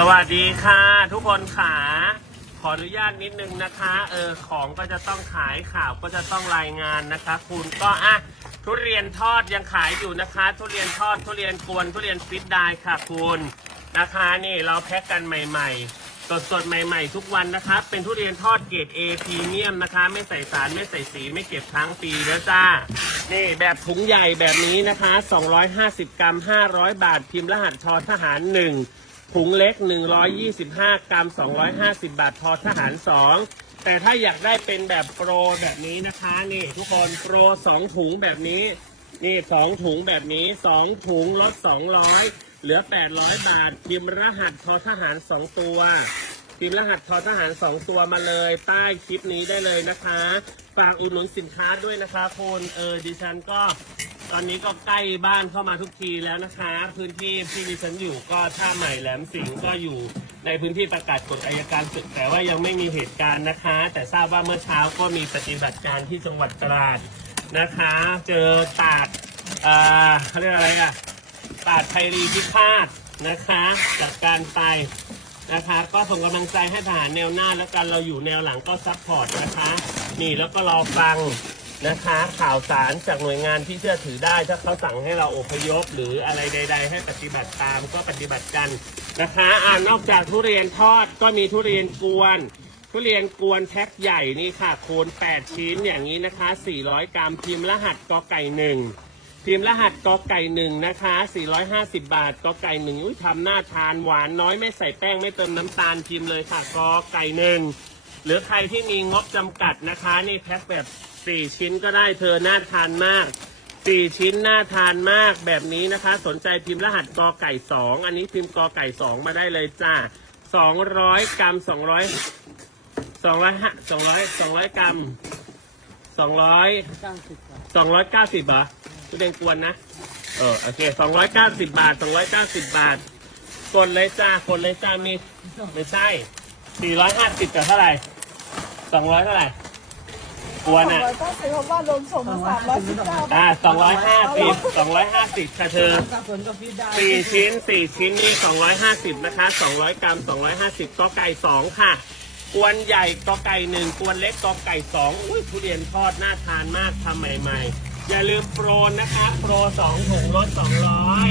สวัสดีค่ะทุกคนขาขออนุญาตนิดนึงนะคะ เออของก็จะต้องขายข่าวก็จะต้องรายงานนะคะ คุณก็อะทุเรียนทอดยังขายอยู่นะคะ ทุเรียนทอดทุเรียนกวนทุเรียนฟิตได้ค่ะคุณนะคะนี่เราแพ็กกันใหม่ ๆ สดๆใหม่ ๆ ทุกวันนะคะ เป็นทุเรียนทอดเกรด A พรีเมียมนะคะ ไม่ใส่สารไม่ใส่สีไม่เก็บค้งปีแล้วจ้า นี่แบบถุงใหญ่แบบนี้นะคะ 250 กรัม 500 บาทพิมพ์รหัสชอทหาร 1 ถุงเล็ก 125 กรัม 250 บาททอทหาร 2 แต่ถ้าอยากได้เป็นแบบโปรแบบนี้นะคะนี่ทุกคนโปร 2 ถุงแบบนี้ นี่2ถุงแบบนี้ 2 ถุงลด 200 เหลือ 800 บาทพิมพ์รหัสทอทหาร 2 ตัวพิมพ์รหัสทอทหาร 2 ตัวมาเลยใต้คลิปนี้ได้เลยนะคะ ฝากอุดหนุนสินค้าด้วยนะคะคุณเออดิฉันก็ ตอนนี้ก็ใกล้บ้านเข้ามาทุกทีแล้วนะคะ พื้นที่ที่ดิฉันอยู่ก็ท่าใหม่แหลมสิงห์ก็อยู่ในพื้นที่ประกาศกฎอายการศึกแต่ว่ายังไม่มีเหตุการณ์นะคะ แต่ทราบว่าเมื่อเช้าก็มีปฏิบัติการที่จังหวัดตราดนะคะ เจอตาดอ่าเขาเรียกอะไรอะตาดไพรีพิฆาตนะคะจากการไปนะคะ ก็ส่งกำลังใจให้ทหารแนวหน้าแล้วกันเราอยู่แนวหลังก็ซัพพอร์ตนะคะ นี่แล้วก็รอฟัง นะคะ ข่าวสารจากหน่วยงานที่เชื่อถือได้ ถ้าเขาสั่งให้เราอพยพ หรืออะไรใด ๆ ให้ปฏิบัติตามก็ปฏิบัติกันนะคะอ่านอกจากทุเรียนทอดก็มีทุเรียนกวน ทุเรียนกวนแพ็คใหญ่นี่ค่ะโคน8ชิ้นอย่างนี้นะคะ 400 กรัมพิมพ์รหัสกอไก่หนึ่งพิมพ์รหัสกอไก่หนึ่งนะคะ 450 บาทกอไก่หนึ่งอุ้ยทำหน่าทานหวานน้อยไม่ใส่แป้งไม่เติมน้ำตาลพิมพ์เลยค่ะกอไก่หนึ่งหรือใครที่มีงบจำกัดนะคะ นี่แพ็คแบบ 4ชิ้นก็ได้เธอน่าทานมาก4ชิ้นน่าทานมากแบบนี้นะคะ สนใจพิมพ์รหัสกอไก่2อันนี้พิมพ์กอไก่2มาได้เลยจ้า200กรัม200 200 200 200กรัม200สองร้อยเก้าสิบเหรอทุเรียนกวนนะ เออโอเคสองร้อยเก้าสิบบาทสองร้อยเก้าสิบบาทกดเลยจ้ากดเลยจ้ามีไม่ใช่สี่ร้อยห้าสิบกับเท่าไหร่สองร้อยเท่าไหร่ กวนอะเราต้องซื้อเพราะว่าโดนส่งมาสามร้อยสิบเก้าอ่าสองร้อยห้าสิบสองร้อยห้าสิบค่ะเธอกับผลกับฟีดได้สี่ชิ้นสี่ชิ้นนี่สองร้อยห้าสิบนะคะสองร้อยกรัมสองร้อยห้าสิบก็ไก่สองค่ะ กวนใหญ่ก็ไก่หนึ่งกวนเล็กก็ไก่สองอุ้ยทุเรียนทอดน่าทานมากทำใหม่ ๆ อย่าลืมโปรนะคะ โปรสองถุงลดสองร้อย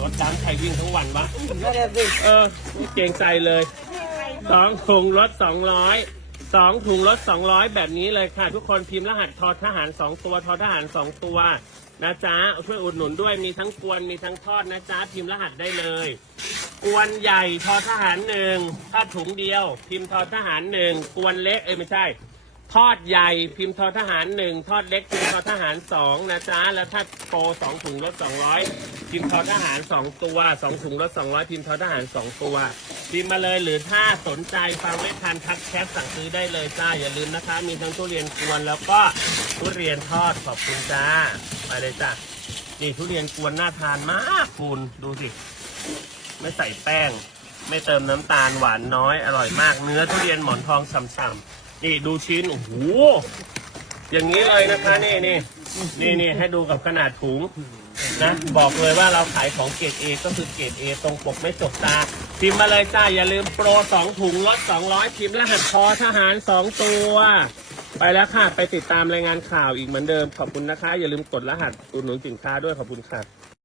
รถดังใครวิ่งทั้งวันวะไม่ได้สิเออไม่เกรงใจเลย สองถุงลดสองร้อยสองถุงลดสองร้อยแบบนี้เลยค่ะ ทุกคนพิมพ์รหัสทอทหารสองตัวทอทหารสองตัวนะจ๊ะช่วยอุดหนุนด้วยมีทั้งกวนมีทั้งทอดนะจ๊ะพิมพ์รหัสได้เลยกวนใหญ่ทอทหารหนึ่งถ้าถุงเดียว พิมพ์ทอทหารหนึ่งกวนเล็กเอ้ยไม่ใช่ ทอดใหญ่พิมพ์ทอทหารหนึ่งทอดเล็กพิมพ์ทอทหารสองนะจ๊ะแล้วถ้าโปรสองถุงลดสองร้อยพิมพ์ทอทหารสองตัวสองถุงลดสองร้อยพิมพ์ทอทหารสองตัว พิมพ์มาเลยหรือถ้าสนใจฟังไม่ทันทักแชทสั่งซื้อได้เลยจ้าอย่าลืมนะคะ มีทั้งทุเรียนกวนแล้วก็ทุเรียนทอดขอบคุณจ้าไปเลยจ้านี่ทุเรียนกวนน่าทานมากคุณดูสิ ไม่ใส่แป้ง ไม่เติมน้ำตาลหวานน้อยอร่อยมากเนื้อทุเรียนหมอนทองฉ่ำๆนี่ดูชิ้นโอ้โหอย่างนี้เลยนะคะนี่นี่นี่นี่ให้ดูกับขนาดถุงนะ บอกเลยว่าเราขายของเกรดเอก็คือเกรดเอตรงปกไม่จกตา พิมพ์มาเลยจ้า อย่าลืมโปรสองถุงลดสองร้อยพิมพ์รหัสพอทหารสองตัว ไปแล้วค่ะ ไปติดตามรายงานข่าวอีกเหมือนเดิมขอบคุณนะคะ อย่าลืมกดรหัสอุดหนุนสินค้าด้วยขอบคุณค่ะ